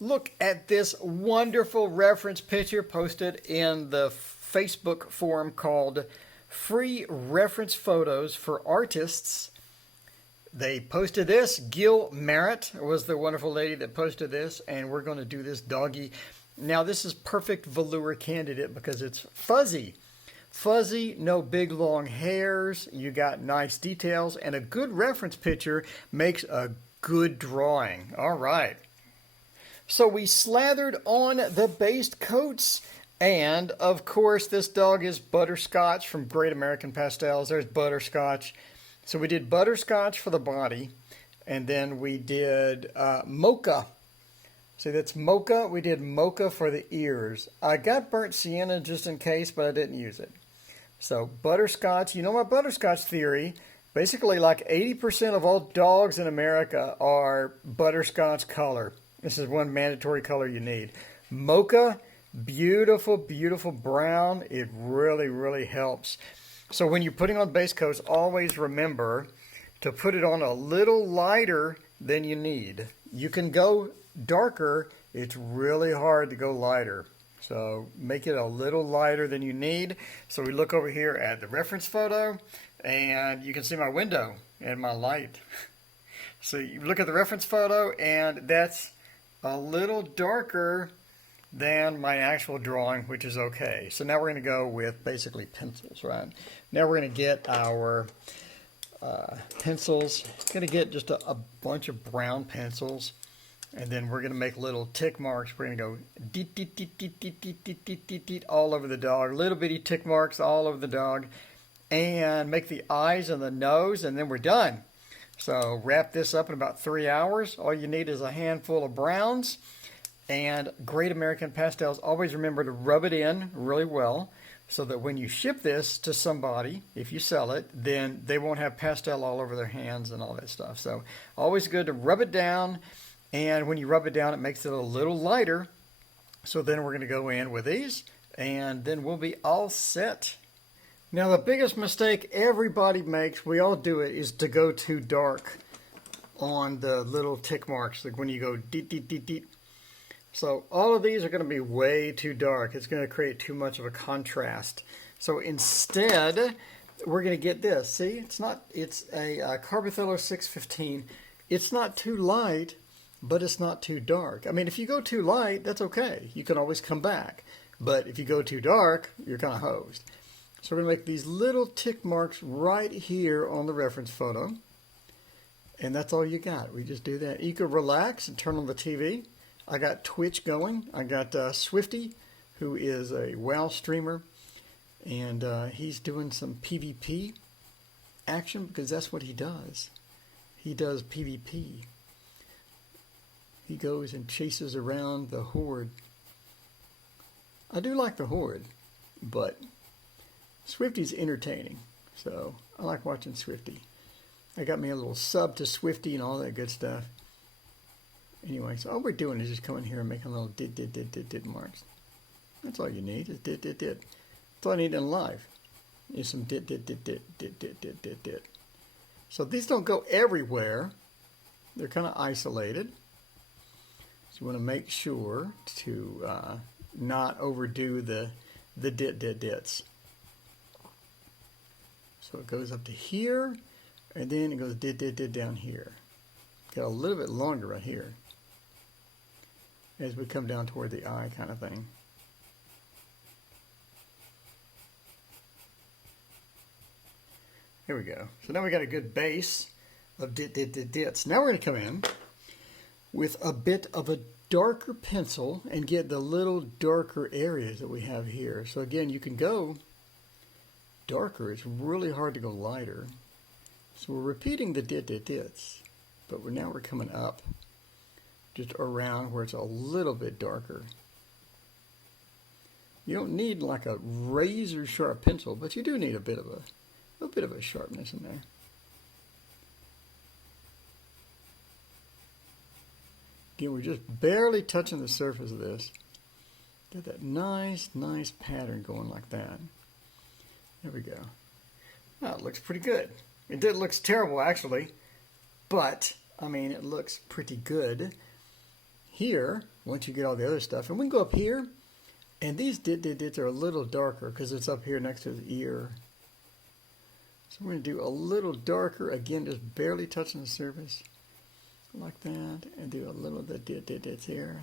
Look at this wonderful reference picture posted in the Facebook forum called Free Reference Photos for Artists. They posted this. Gil Merritt was the wonderful lady that posted this, and we're going to do this doggy. Now, this is perfect velour candidate because it's fuzzy. Fuzzy, no big long hairs. You got nice details, and a good reference picture makes a good drawing. All right. So we slathered on the base coats, and of course this dog is butterscotch from Great American Pastels. There's butterscotch. So we did butterscotch for the body, and then we did mocha. See, that's mocha. We did mocha for the ears. I got burnt sienna just in case, but I didn't use it. So butterscotch, you know my butterscotch theory. Basically like 80% of all dogs in America are butterscotch color. This is one mandatory color you need. Mocha, beautiful, beautiful brown. It really, really helps. So when you're putting on base coats, always remember to put it on a little lighter than you need. You can go darker. It's really hard to go lighter. So make it a little lighter than you need. So we look over here at the reference photo, and you can see my window and my light. So you look at the reference photo, and that's a little darker than my actual drawing, which is okay. So now we're going to go with basically pencils, right? Now we're going to get our pencils. Going to get just a bunch of brown pencils, and then we're going to make little tick marks. We're going to go deet, deet, deet, deet, deet, deet, deet, deet, deet, deet, all over the dog. Little bitty tick marks all over the dog, and make the eyes and the nose, and then we're done. So wrap this up in about 3 hours. All you need is a handful of browns and Great American Pastels. Always remember to rub it in really well so that when you ship this to somebody, if you sell it, then they won't have pastel all over their hands and all that stuff. So always good to rub it down, and when you rub it down, it makes it a little lighter. So then we're going to go in with these, and then we'll be all set. Now the biggest mistake everybody makes, we all do it, is to go too dark on the little tick marks, like when you go deet, deet, deet, deet. So all of these are going to be way too dark. It's going to create too much of a contrast. So instead, we're going to get this. See, it's a Carbothello 615. It's not too light, but it's not too dark. I mean, if you go too light, that's okay. You can always come back. But if you go too dark, you're kind of hosed. So we're going to make these little tick marks right here on the reference photo. And that's all you got. We just do that. You can relax and turn on the TV. I got Twitch going. I got Swifty, who is a WoW streamer. And he's doing some PvP action because that's what he does. He does PvP. He goes and chases around the horde. I do like the horde, but Swifty's entertaining, so I like watching Swifty. I got me a little sub to Swifty and all that good stuff. Anyway, so all we're doing is just coming here and making little dit marks. That's all you need is dit. That's all I need in life is some dit. So these don't go everywhere. They're kind of isolated. So you want to make sure to not overdo the dits. So it goes up to here, and then it goes dit down here. Got a little bit longer right here as we come down toward the eye kind of thing. Here we go. So now we got a good base of dits. Now we're going to come in with a bit of a darker pencil and get the little darker areas that we have here. So again, you can go darker. It's really hard to go lighter. So we're repeating the dits, but now we're coming up just around where it's a little bit darker. You don't need like a razor sharp pencil, but you do need a bit of a sharpness in there. Again, we're just barely touching the surface of this. Got that nice pattern going like that. There we go. Now it looks pretty good. It looks terrible actually, but I mean it looks pretty good. here, once you get all the other stuff, and we can go up here, and these dits are a little darker because it's up here next to the ear. So we're going to do a little darker, again, just barely touching the surface, like that, and do a little of the dits here.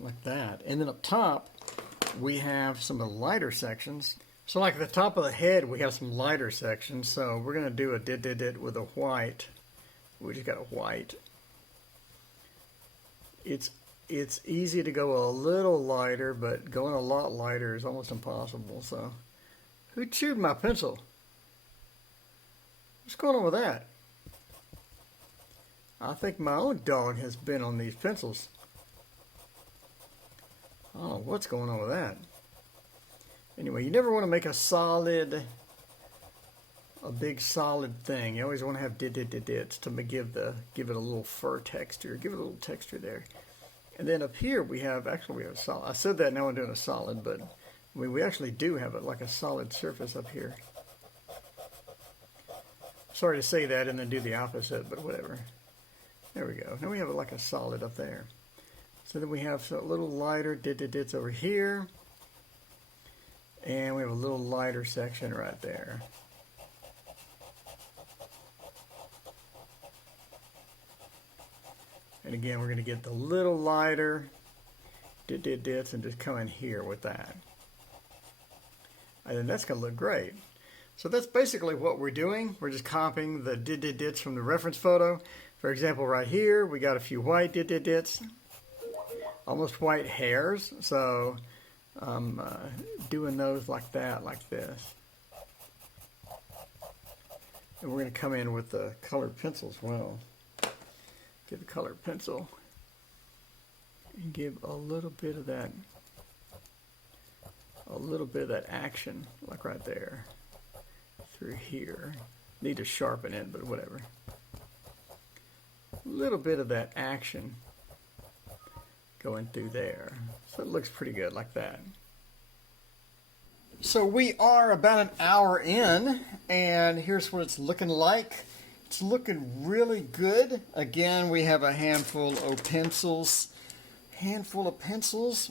Like that. And then up top, we have some of the lighter sections. So like at the top of the head, we have some lighter sections. So we're going to do a dit with a white. We just got a white. It's easy to go a little lighter, but going a lot lighter is almost impossible. So, who chewed my pencil? What's going on with that? I think my own dog has been on these pencils. I don't know what's going on with that. Anyway, you never want to make a big solid thing. You always want to have dits to give it a little fur texture, give it a little texture there. And then up here we have a solid. I said that, now I'm doing a solid, but we actually do have like a solid surface up here. Sorry to say that and then do the opposite, but whatever. There we go. Now we have like a solid up there. So then we have a little lighter dits over here. And we have a little lighter section right there. And again, we're going to get the little lighter dits and just come in here with that. And then that's going to look great. So that's basically what we're doing. We're just copying the dits from the reference photo. For example, right here, we got a few white dits, almost white hairs. So I'm doing those like that, like this. And we're going to come in with the colored pencil as well. Get a colored pencil and give a little bit of that action, like right there, through here. Need to sharpen it, but whatever. A little bit of that action going through there. So it looks pretty good like that. So we are about an hour in, and here's what it's looking like. It's looking really good. Again, we have a handful of pencils.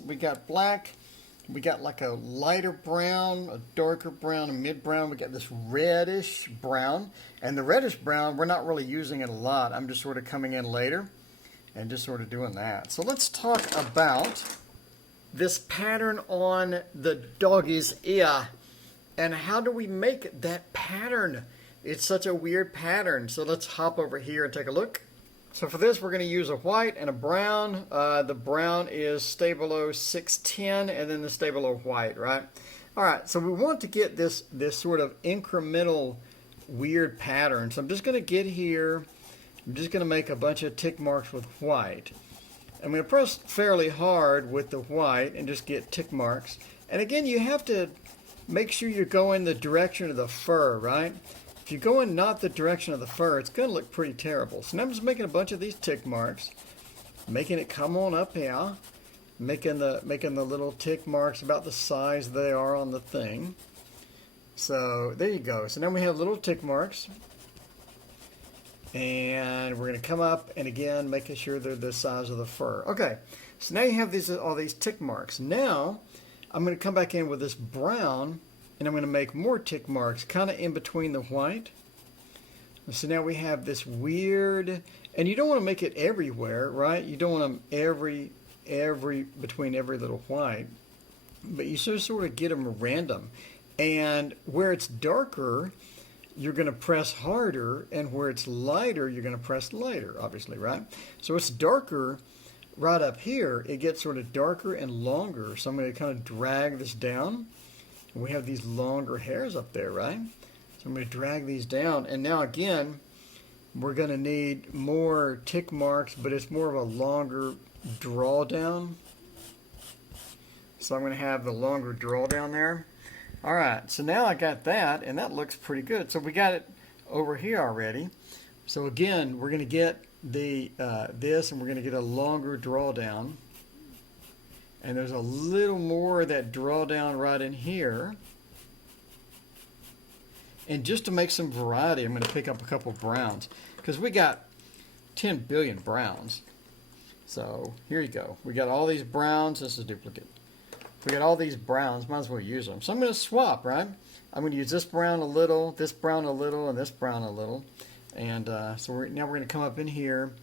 We got black. We got like a lighter brown, a darker brown, a mid brown. We got this reddish brown. And the reddish brown, we're not really using it a lot. I'm just sort of coming in later and just sort of doing that. So let's talk about this pattern on the doggie's ear. And how do we make that pattern? It's such a weird pattern. So let's hop over here and take a look. So for this, we're going to use a white and a brown. The brown is Stabilo 610, and then the Stabilo white, right? All right, so we want to get this sort of incremental weird pattern. So I'm just going to get here. I'm just going to make a bunch of tick marks with white. I'm going to press fairly hard with the white and just get tick marks. And again, you have to make sure you're going the direction of the fur, right? If you're going not the direction of the fur, it's going to look pretty terrible. So now I'm just making a bunch of these tick marks, making it come on up here, making the little tick marks about the size they are on the thing. So there you go. So now we have little tick marks. And we're going to come up and again making sure they're the size of the fur. Okay, so now you have all these tick marks. Now I'm going to come back in with this brown and I'm going to make more tick marks kind of in between the white. So now we have this weird, and you don't want to make it everywhere, right? You don't want them between every little white, but you sort of get them random. And where it's darker, you're going to press harder, and where it's lighter, you're going to press lighter, obviously, right? So it's darker right up here. It gets sort of darker and longer. So I'm going to kind of drag this down. And we have these longer hairs up there, right? So I'm going to drag these down. And now again, we're going to need more tick marks, but it's more of a longer drawdown. So I'm going to have the longer drawdown there. All right, so now I got that, and that looks pretty good. So we got it over here already. So again, we're going to get this, and we're going to get a longer drawdown. And there's a little more of that drawdown right in here. And just to make some variety, I'm going to pick up a couple of browns because we got 10 billion browns. So here you go. We got all these browns. This is a duplicate. We got all these browns. Might as well use them. So I'm going to swap, right? I'm going to use this brown a little, this brown a little, and this brown a little. And so now we're going to come up in here,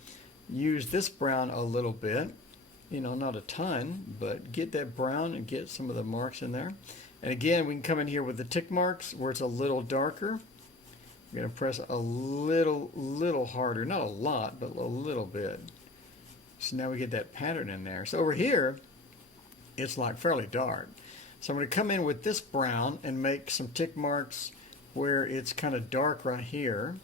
use this brown a little bit. You know, not a ton, but get that brown and get some of the marks in there. And again, we can come in here with the tick marks where it's a little darker. I'm going to press a little harder, not a lot, but a little bit. So now we get that pattern in there. So over here, it's like fairly dark. So I'm going to come in with this brown and make some tick marks where it's kind of dark right here.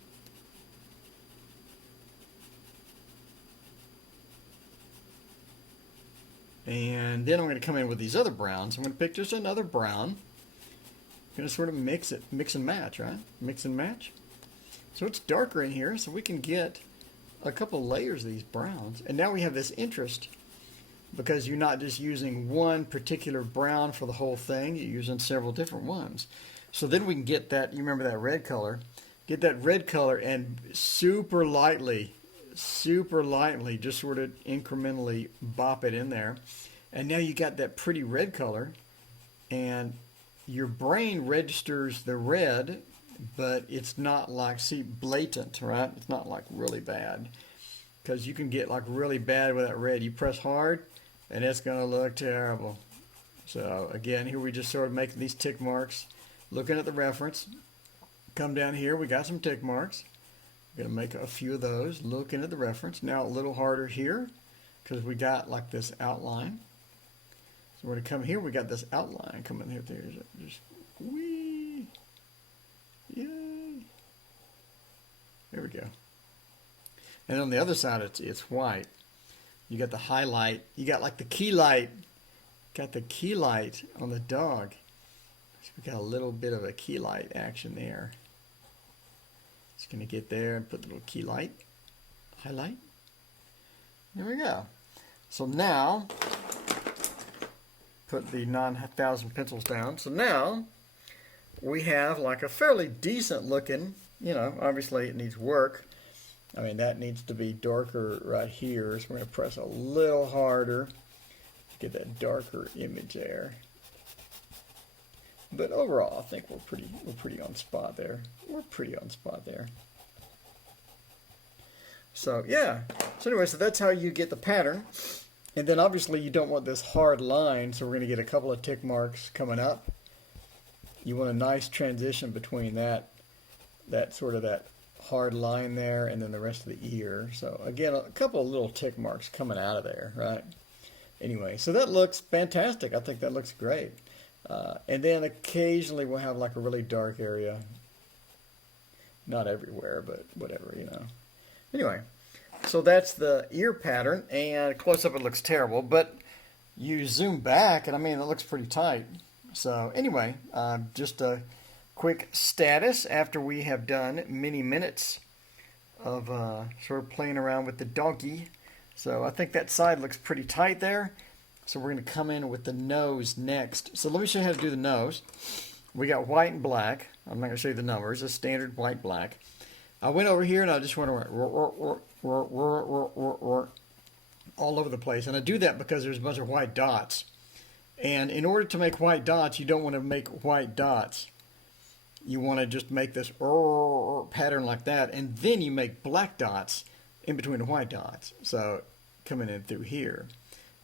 And then I'm going to come in with these other browns. I'm going to pick just another brown. I'm going to sort of mix it, mix and match, right? Mix and match. So it's darker in here, so we can get a couple layers of these browns. And now we have this interest because you're not just using one particular brown for the whole thing. You're using several different ones. So then we can get that, you remember that red color, get that red color and super lightly, just sort of incrementally bop it in there. And now you got that pretty red color, and your brain registers the red, but it's not like, see, blatant, right? It's not like really bad, because you can get like really bad with that red. You press hard and it's going to look terrible. So again, here we just sort of making these tick marks, looking at the reference. Come down here, we got some tick marks. Going to make a few of those, looking at the reference. Now a little harder here because we got like this outline. So we're going to come here, we got this outline coming here. Just wee, yay. There we go. And on the other side, it's white. You got the highlight. You got like the key light. Got the key light on the dog. So we got a little bit of a key light action there. Just going to get there and put the little key light, highlight. There we go. So now, put the 9,000 pencils down. So now, we have like a fairly decent looking, you know, obviously it needs work. I mean, that needs to be darker right here. So we're going to press a little harder to get that darker image there. But overall, I think we're pretty on spot there. We're pretty on spot there. So yeah. So anyway, so that's how you get the pattern. And then obviously you don't want this hard line, so we're going to get a couple of tick marks coming up. You want a nice transition between that sort of that hard line there and then the rest of the ear. So again, a couple of little tick marks coming out of there, right? Anyway, so that looks fantastic. I think that looks great. And then occasionally we'll have like a really dark area. Not everywhere, but whatever, you know. Anyway, so that's the ear pattern, and close up it looks terrible, but you zoom back and I mean it looks pretty tight. So anyway, just a quick status after we have done many minutes of sort of playing around with the doggie. So I think that side looks pretty tight there. So we're going to come in with the nose next. So let me show you how to do the nose. We got white and black. I'm not going to show you the numbers. It's standard white, black. I went over here and I just went all over the place. And I do that because there's a bunch of white dots. And in order to make white dots, you don't want to make white dots. You want to just make this pattern like that. And then you make black dots in between the white dots. So coming in through here.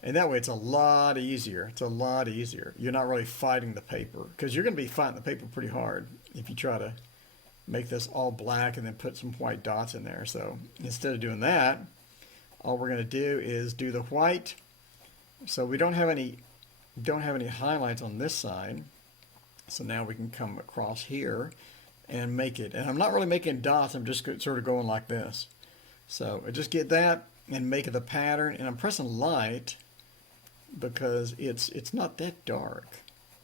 And that way it's a lot easier. It's a lot easier. You're not really fighting the paper, because you're going to be fighting the paper pretty hard if you try to make this all black and then put some white dots in there. So instead of doing that, all we're going to do is do the white. So we don't have any highlights on this side. So now we can come across here and make it. And I'm not really making dots. I'm just sort of going like this. So I just get that and make it the pattern. And I'm pressing light, because it's not that dark.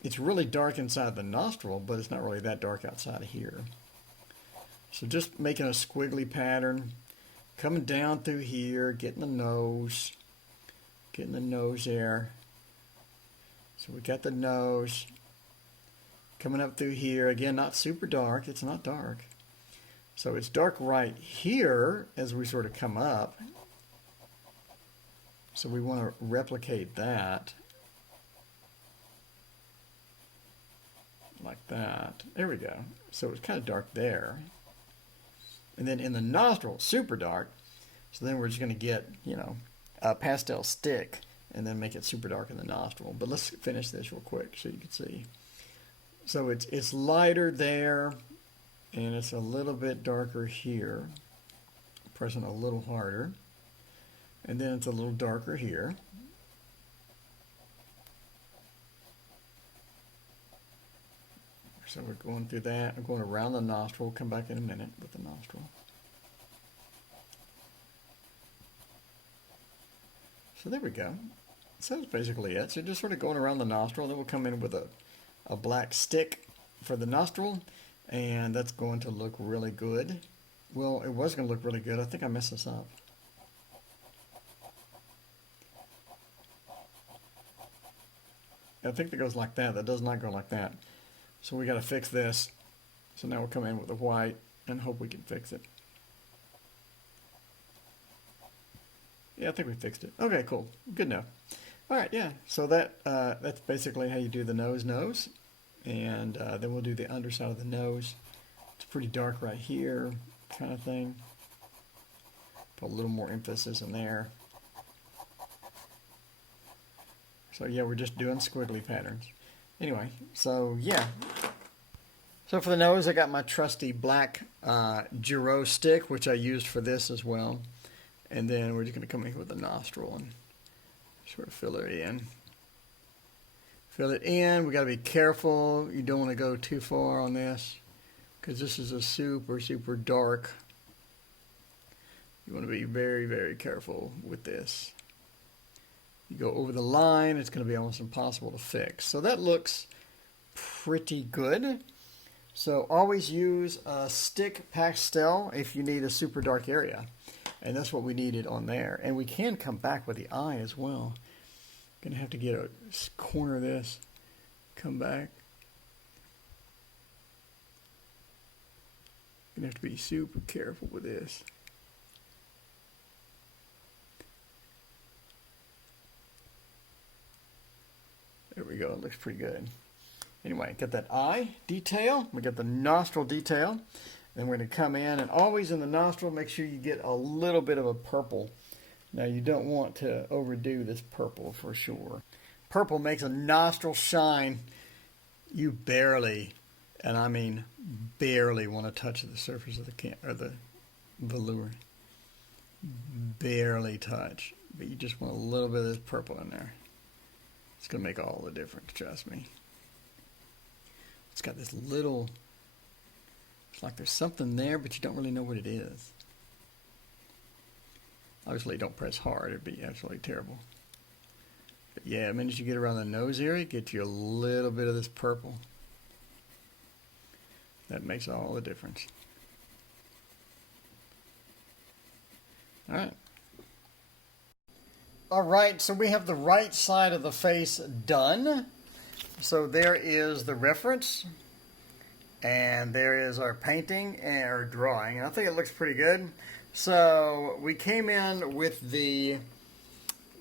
It's really dark inside the nostril, but it's not really that dark outside of here. So just making a squiggly pattern, coming down through here, getting the nose there. So we got the nose, coming up through here. Again, not super dark. It's not dark. So it's dark right here as we sort of come up. So we want to replicate that. Like that. There we go. So it's kind of dark there. And then in the nostril, super dark. So then we're just going to get, you know, a pastel stick and then make it super dark in the nostril. But let's finish this real quick so you can see. So it's lighter there, and it's a little bit darker here. Pressing a little harder. And then it's a little darker here. So we're going through that. I'm going around the nostril. We'll come back in a minute with the nostril. So there we go. So that's basically it. So just sort of going around the nostril. Then we'll come in with a black stick for the nostril. And that's going to look really good. Well, it was going to look really good. I think I messed this up. I think that goes like that. That does not go like that. So we got to fix this. So now we'll come in with the white and hope we can fix it. Yeah, I think we fixed it. Okay, cool. Good enough. All right, yeah. So that's basically how you do the nose. And then we'll do the underside of the nose. It's pretty dark right here, kind of thing. Put a little more emphasis in there. So yeah, we're just doing squiggly patterns. Anyway, so yeah. So for the nose, I got my trusty black Giro stick, which I used for this as well. And then we're just going to come in with the nostril and sort of fill it in. Fill it in. We got to be careful. You don't want to go too far on this because this is a super, super dark. You want to be very, very careful with this. You go over the line, it's going to be almost impossible to fix. So that looks pretty good. So always use a stick pastel if you need a super dark area. And that's what we needed on there. And we can come back with the eye as well. Gonna have to get a corner of this, come back. Gonna have to be super careful with this. There we go, it looks pretty good. Anyway, got that eye detail, we got the nostril detail. Then we're going to come in, and always in the nostril, make sure you get a little bit of a purple. Now, you don't want to overdo this purple for sure. Purple makes a nostril shine. You barely, and I mean barely, want to touch the surface of the velour. Barely touch, but you just want a little bit of this purple in there. It's going to make all the difference, trust me. It's got this little... It's like there's something there, but you don't really know what it is. Obviously, don't press hard. It'd be absolutely terrible. But yeah, the minute you get around the nose area, get you a little bit of this purple. That makes all the difference. All right. All right, so we have the right side of the face done. So there is the reference. And there is our painting and our drawing. And I think it looks pretty good. So we came in with the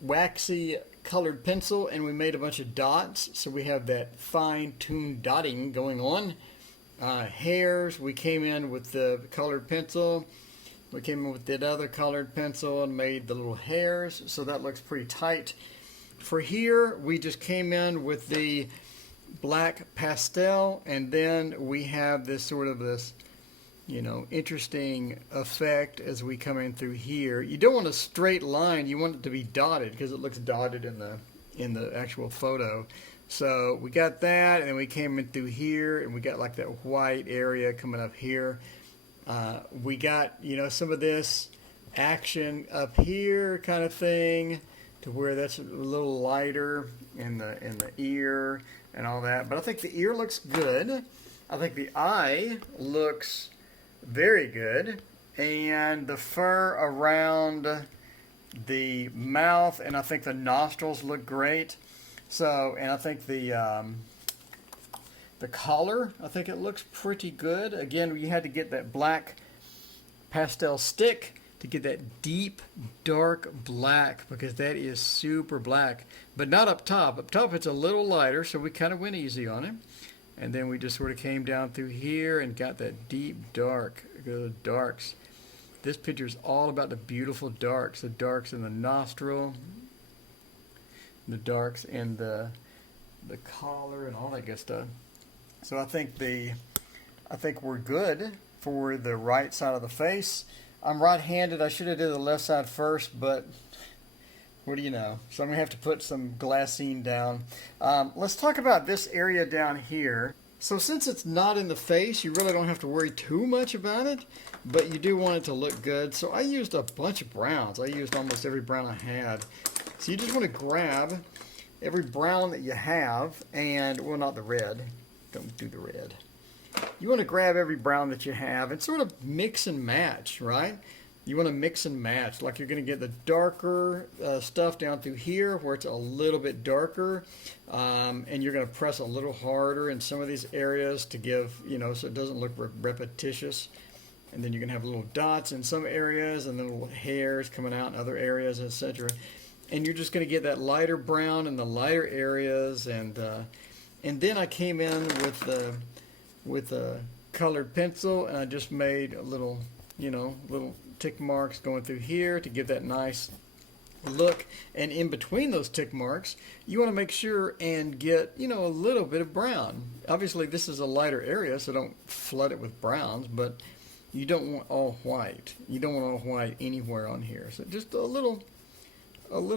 waxy colored pencil and we made a bunch of dots. So we have that fine-tuned dotting going on. Hairs, we came in with the colored pencil. We came in with that other colored pencil and made the little hairs. So that looks pretty tight. For here, we just came in with the black pastel, and then we have this sort of interesting effect as we come in through here. You don't want a straight line, you want it to be dotted because it looks dotted in the actual photo. So we got that, and then we came in through here, and we got like that white area coming up here. We got, some of this action up here kind of thing to where that's a little lighter in the ear and all that. But I think the ear looks good. I think the eye looks very good. And the fur around the mouth, and I think the nostrils look great. So, and I think the the collar, I think it looks pretty good. Again, you had to get that black pastel stick to get that deep, dark black, because that is super black, but not up top. Up top it's a little lighter, so we kind of went easy on it. And then we just sort of came down through here and got that deep dark, the darks. This picture is all about the beautiful darks. The darks in the nostril, the darks in the collar and all that good stuff. So I think we're good for the right side of the face. I'm right-handed. I should have did the left side first, but what do you know? So I'm going to have to put some glassine down. Let's talk about this area down here. So since it's not in the face, you really don't have to worry too much about it, but you do want it to look good. So I used a bunch of browns. I used almost every brown I had. So you just want to grab every brown that you have, and, well, not the red. Don't do the red. You want to grab every brown that you have and sort of mix and match, right? You want to mix and match. Like you're going to get the darker stuff down through here where it's a little bit darker, and you're going to press a little harder in some of these areas to give, so it doesn't look repetitious. And then you're going to have little dots in some areas and then little hairs coming out in other areas, etc. And you're just going to get that lighter brown in the lighter areas. And then I came in with a colored pencil, and I just made a little tick marks going through here to give that nice look. And in between those tick marks, you want to make sure and get a little bit of brown. Obviously this is a lighter area, so don't flood it with browns, but you don't want all white. You don't want all white anywhere on here. So just a little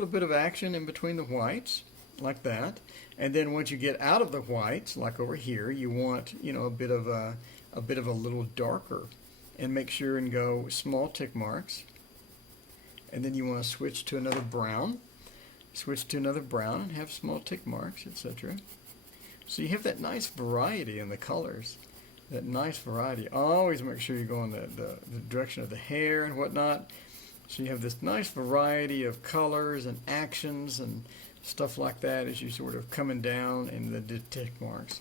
bit of action in between the whites, like that. And then once you get out of the whites, like over here, you want a bit of a little darker, and make sure and go small tick marks. And then you want to switch to another brown, and have small tick marks, etc. So you have that nice variety in the colors, that nice variety. Always make sure you go in the direction of the hair and whatnot. So you have this nice variety of colors and actions and stuff like that as you sort of coming down in the tick marks.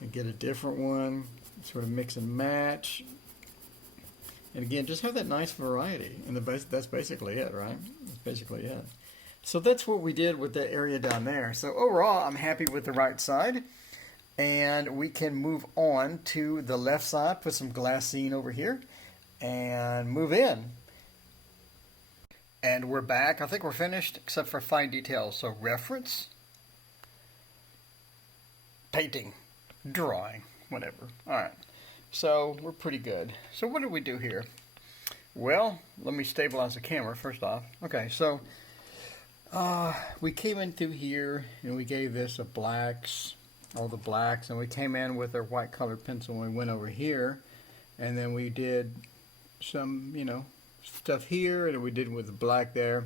And get a different one, sort of mix and match. And again, just have that nice variety. And that's basically it, right? That's basically it. So that's what we did with that area down there. So overall, I'm happy with the right side. And we can move on to the left side, put some glassine over here, and move in. And we're back. I think we're finished, except for fine details. So reference, painting, drawing, whatever. All right. So we're pretty good. So what did we do here? Well, let me stabilize the camera first off. Okay, so we came in through here and we gave this a blacks, all the blacks, and we came in with our white colored pencil and we went over here, and then we did some, stuff here, and we did with the black there.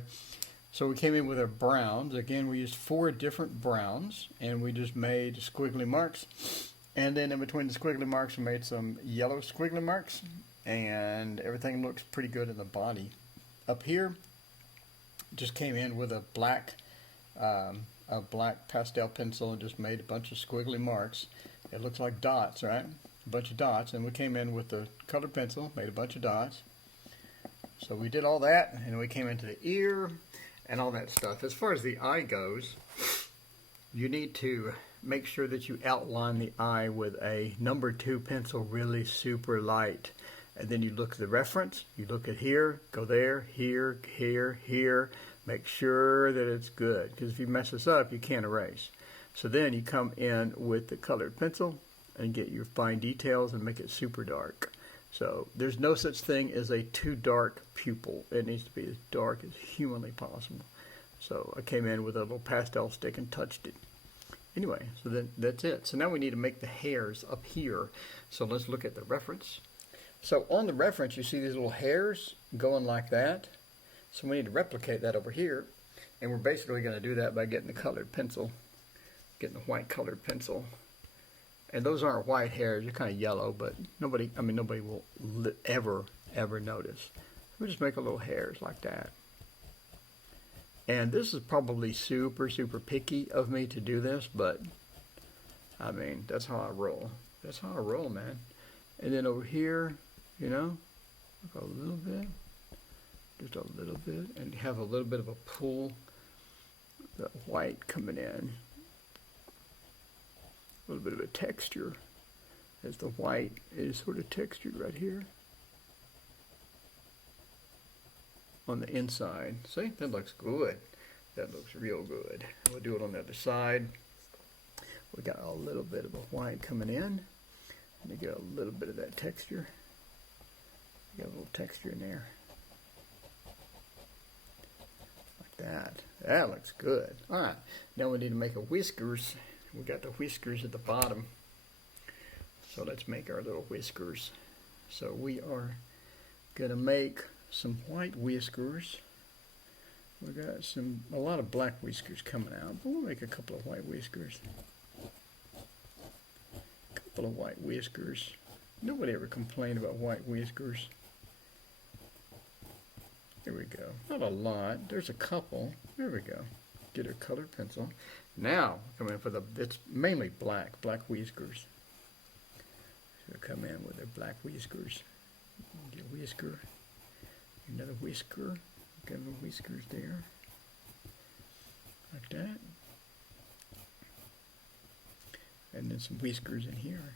So we came in with our browns. Again, we used 4 different browns, and we just made squiggly marks. And then in between the squiggly marks, we made some yellow squiggly marks, and everything looks pretty good in the body. Up here, just came in with a black pastel pencil and just made a bunch of squiggly marks. It looks like dots, right? A bunch of dots. And we came in with the colored pencil, made a bunch of dots. So we did all that, and we came into the ear and all that stuff. As far as the eye goes, you need to make sure that you outline the eye with a number 2 pencil, really super light. And then you look at the reference, you look at here, go there, here, here, here. Make sure that it's good, because if you mess this up, you can't erase. So then you come in with the colored pencil and get your fine details and make it super dark. So there's no such thing as a too dark pupil. It needs to be as dark as humanly possible. So I came in with a little pastel stick and touched it. Anyway, so then that's it. So now we need to make the hairs up here. So let's look at the reference. So on the reference, you see these little hairs going like that. So we need to replicate that over here. And we're basically going to do that by getting the colored pencil, getting the white colored pencil. And those aren't white hairs, they're kind of yellow, but nobody will ever notice. We just make a little hairs like that. And this is probably super picky of me to do this, but I mean, that's how I roll. That's how I roll, man. And then over here, you know, a little bit, just a little bit, and have a little bit of a pull, the white coming in. A little bit of a texture as the white is sort of textured right here on the inside. See, that looks good. That looks real good. We'll do it on the other side. We got a little bit of a white coming in. Let me get a little bit of that texture. Got a little texture in there. Like that. That looks good. Alright, now we need to make a whiskers. We got the whiskers at the bottom. So let's make our little whiskers. So we are going to make some white whiskers. We got a lot of black whiskers coming out, but we'll make a couple of white whiskers. A couple of white whiskers. Nobody ever complained about white whiskers. There we go. Not a lot. There's a couple. There we go. Get our colored pencil. Now, come in for it's mainly black whiskers. So come in with their black whiskers. Get a whisker. Another whisker. Got little whiskers there. Like that. And then some whiskers in here.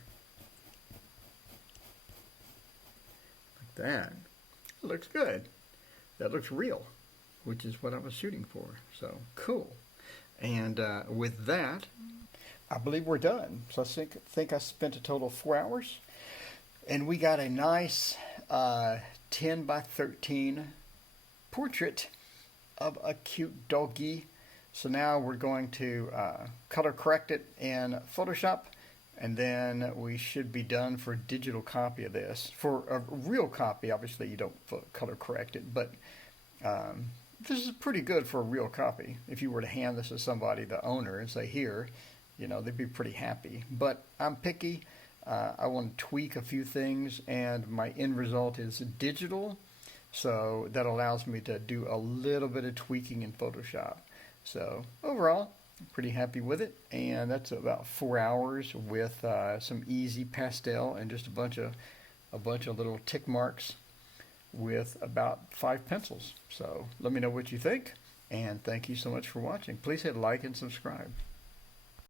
Like that. That looks good. That looks real, which is what I was shooting for. So, cool. And with that, I believe we're done. So I think I spent a total of 4 hours. And we got a nice 10 by 13 portrait of a cute doggie. So now we're going to color correct it in Photoshop, and then we should be done for a digital copy of this. For a real copy, obviously you don't color correct it, but this is pretty good for a real copy. If you were to hand this to somebody, the owner, and say, here, you know, they'd be pretty happy. But I'm picky. I want to tweak a few things, and my end result is digital. So that allows me to do a little bit of tweaking in Photoshop. So overall, I'm pretty happy with it. And that's about 4 hours with some easy pastel and just a bunch of little tick marks with about 5 pencils. So let me know what you think. And thank you so much for watching. Please hit like and subscribe.